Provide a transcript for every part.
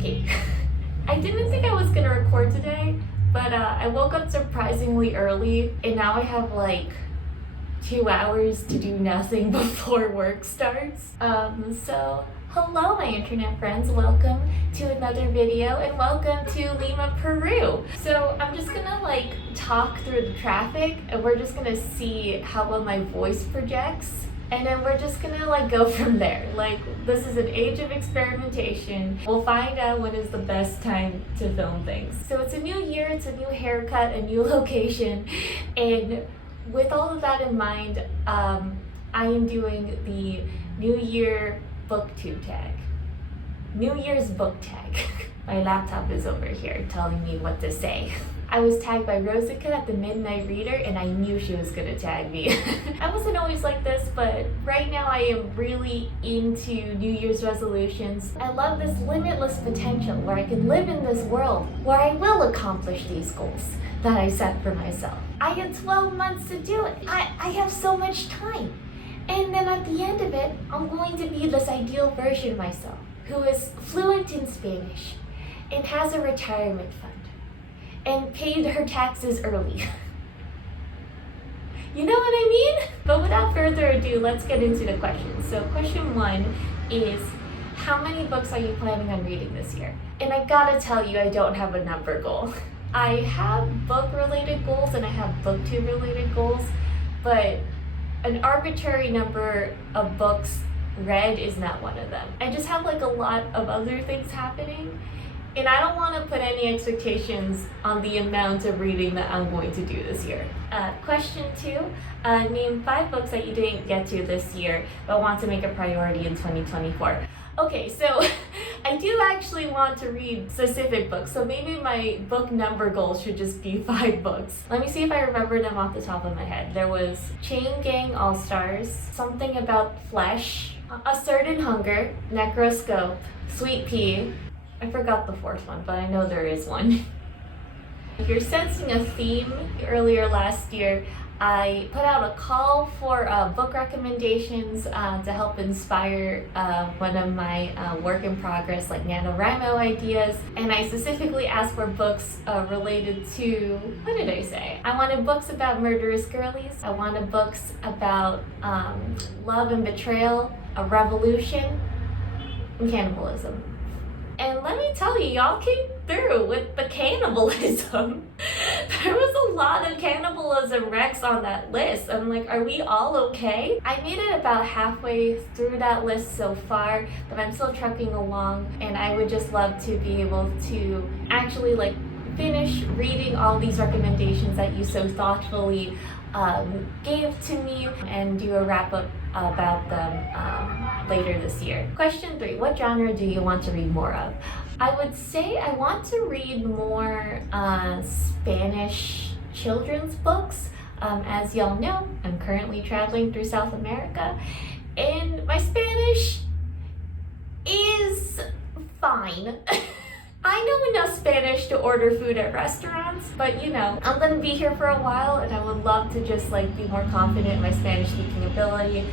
Okay, I didn't think I was gonna record today, but I woke up surprisingly early and now I have like 2 hours to do nothing before work starts. So hello my internet friends, welcome to another video and welcome to Lima, Peru. So I'm just gonna like talk through the traffic and we're just gonna see how well my voice projects. And then we're just gonna like go from there. Like, this is an age of experimentation. We'll find out when is the best time to film things. So it's a new year, it's a new haircut, a new location. And with all of that in mind, I am doing the New Year booktube tag. New Year's book tag. My laptop is over here telling me what to say. I was tagged by Rosica at the Midnight Reader and I knew she was gonna tag me. I wasn't always like this, but right now I am really into New Year's resolutions. I love this limitless potential where I can live in this world where I will accomplish these goals that I set for myself. I had 12 months to do it. I have so much time. And then at the end of it, I'm going to be this ideal version of myself who is fluent in Spanish and has a retirement fund and paid her taxes early. You know what I mean? But without further ado, let's get into the questions. So question 1 is, how many books are you planning on reading this year? And I gotta tell you, I don't have a number goal. I have book-related goals and I have booktube-related goals, but an arbitrary number of books read is not one of them. I just have like a lot of other things happening. And I don't want to put any expectations on the amount of reading that I'm going to do this year. Question 2, name 5 books that you didn't get to this year but want to make a priority in 2024. Okay, so I do actually want to read specific books, so maybe my book number goal should just be 5 books. Let me see if I remember them off the top of my head. There was Chain Gang All-Stars, Something About Flesh, A Certain Hunger, Necroscope, Sweet Pea. I forgot the 4th one, but I know there is one. If you're sensing a theme, earlier last year, I put out a call for book recommendations to help inspire one of my work in progress, like NaNoWriMo ideas. And I specifically asked for books related to, what did I say? I wanted books about murderous girlies. I wanted books about love and betrayal, a revolution, and cannibalism. And let me tell you, y'all came through with the cannibalism. There was a lot of cannibalism wrecks on that list. I'm like, are we all okay? I made it about halfway through that list so far, but I'm still trucking along. And I would just love to be able to actually like finish reading all these recommendations that you so thoughtfully gave to me and do a wrap up about them later this year. Question 3, what genre do you want to read more of? I would say I want to read more Spanish children's books. As y'all know, I'm currently traveling through South America and my Spanish is fine. I know enough Spanish to order food at restaurants, but you know, I'm gonna be here for a while and I would love to just like be more confident in my Spanish speaking ability.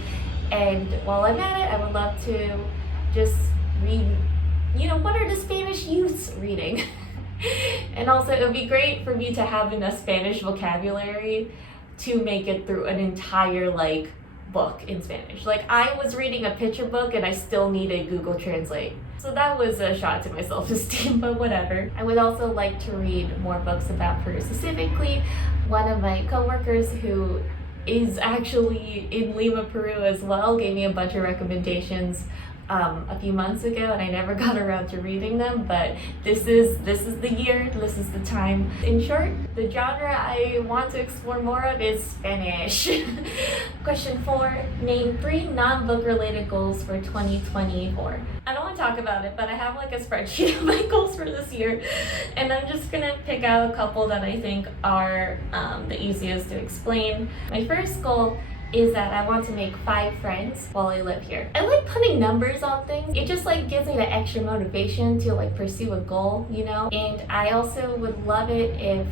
And while I'm at it, I would love to just read, you know, what are the Spanish youths reading? And also it would be great for me to have enough Spanish vocabulary to make it through an entire like book in Spanish. Like I was reading a picture book and I still needed Google Translate. So that was a shot to my self-esteem, but whatever. I would also like to read more books about Peru. Specifically, one of my coworkers who is actually in Lima, Peru as well, gave me a bunch of recommendations a few months ago and I never got around to reading them, but this is the year, this is the time. In short, the genre I want to explore more of is Spanish. Question 4, name 3 non-book related goals for 2024. I don't want to talk about it, but I have like a spreadsheet of my goals for this year and I'm just gonna pick out a couple that I think are the easiest to explain. My first goal is that I want to make 5 friends while I live here. I like putting numbers on things. It just like gives me the extra motivation to like pursue a goal, you know? And I also would love it if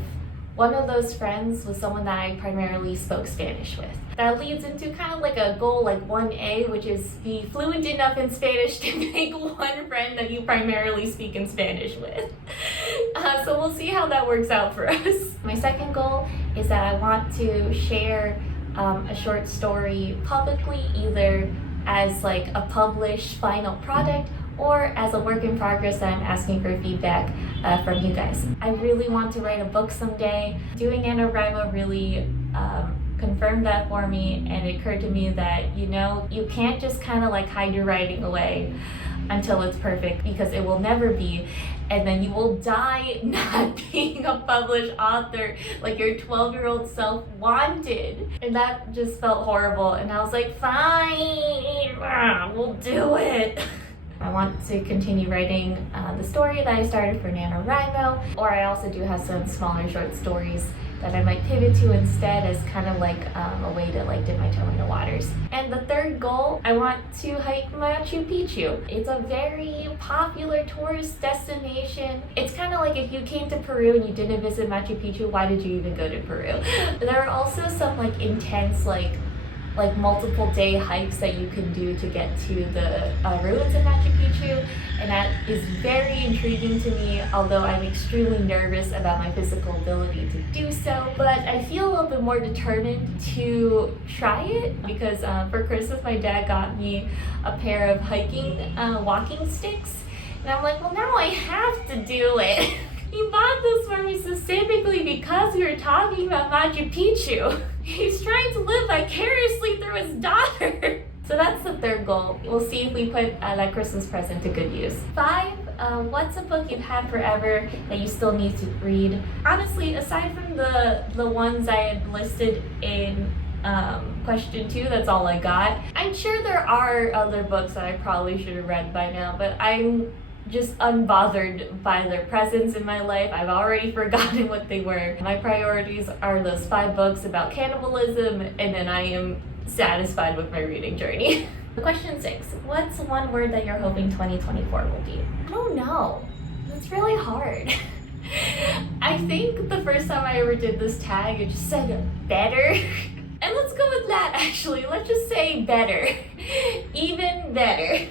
One of those friends was someone that I primarily spoke Spanish with. That leads into kind of like a goal like 1A, which is be fluent enough in Spanish to make one friend that you primarily speak in Spanish with. So we'll see how that works out for us. My second goal is that I want to share a short story publicly, either as like a published final product or as a work in progress that I'm asking for feedback from you guys. I really want to write a book someday. Doing NaNoWriMo really confirmed that for me, and it occurred to me that, you know, you can't just kind of like hide your writing away until it's perfect, because it will never be, and then you will die not being a published author like your 12-year-old self wanted. And that just felt horrible, and I was like, fine, we'll do it. I want to continue writing the story that I started for NaNoWriMo, or I also do have some smaller short stories that I might pivot to instead as kind of like a way to like dip my toe in the waters. And the third goal, I want to hike Machu Picchu. It's a very popular tourist destination. It's kind of like if you came to Peru and you didn't visit Machu Picchu, why did you even go to Peru? There are also some like intense like multiple day hikes that you can do to get to the ruins of Machu Picchu, and that is very intriguing to me, although I'm extremely nervous about my physical ability to do so. But I feel a little bit more determined to try it, because for Christmas my dad got me a pair of walking sticks, and I'm like, well, now I have to do it. He bought this for me specifically because we were talking about Machu Picchu. He's trying to live vicariously through his daughter. So that's the third goal. We'll see if we put that Christmas present to good use. 5, what's a book you've had forever that you still need to read? Honestly, aside from the ones I had listed in question 2, that's all I got. I'm sure there are other books that I probably should have read by now, but I'm just unbothered by their presence in my life. I've already forgotten what they were. My priorities are those 5 books about cannibalism, and then I am satisfied with my reading journey. Question 6, what's one word that you're hoping 2024 will be? I don't know. It's really hard. I think the first time I ever did this tag, it just said better. And let's go with that actually. Let's just say better. Even better.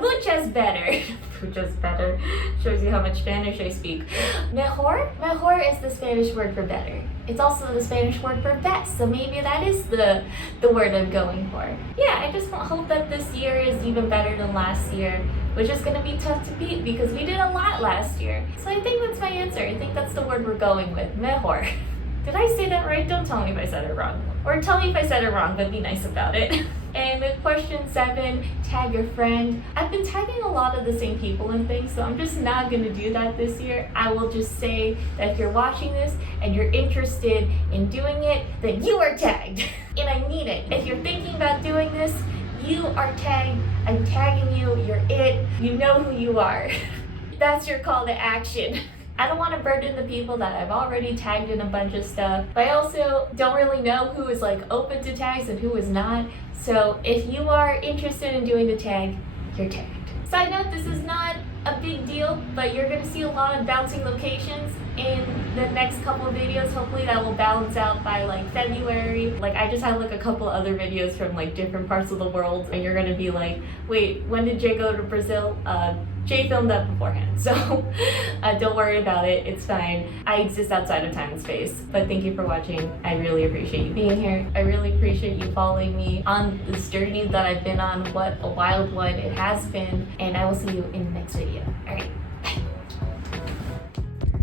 Muchas better. Muchas better. Shows you how much Spanish I speak. Mejor? Mejor is the Spanish word for better. It's also the Spanish word for best, so maybe that is the word I'm going for. Yeah, I just hope that this year is even better than last year, which is going to be tough to beat because we did a lot last year. So I think that's my answer. I think that's the word we're going with. Mejor. Did I say that right? Don't tell me if I said it wrong. Or tell me if I said it wrong, but be nice about it. And with question 7, tag your friend. I've been tagging a lot of the same people and things, so I'm just not going to do that this year. I will just say that if you're watching this and you're interested in doing it, then you are tagged. And I mean it. If you're thinking about doing this, you are tagged. I'm tagging you. You're it. You know who you are. That's your call to action. I don't want to burden the people that I've already tagged in a bunch of stuff, but I also don't really know who is like open to tags and who is not. So if you are interested in doing the tag, you're tagged. Side note, this is not a big deal, but you're going to see a lot of bouncing locations in the next couple of videos. Hopefully that will balance out by like February. Like I just have like a couple other videos from like different parts of the world, and you're going to be like, wait, when did Jay go to Brazil? Jay filmed that beforehand, so don't worry about it, it's fine. I exist outside of time and space, but thank you for watching. I really appreciate you being here. I really appreciate you following me on this journey that I've been on. What a wild one it has been, and I will see you in the next video. All right.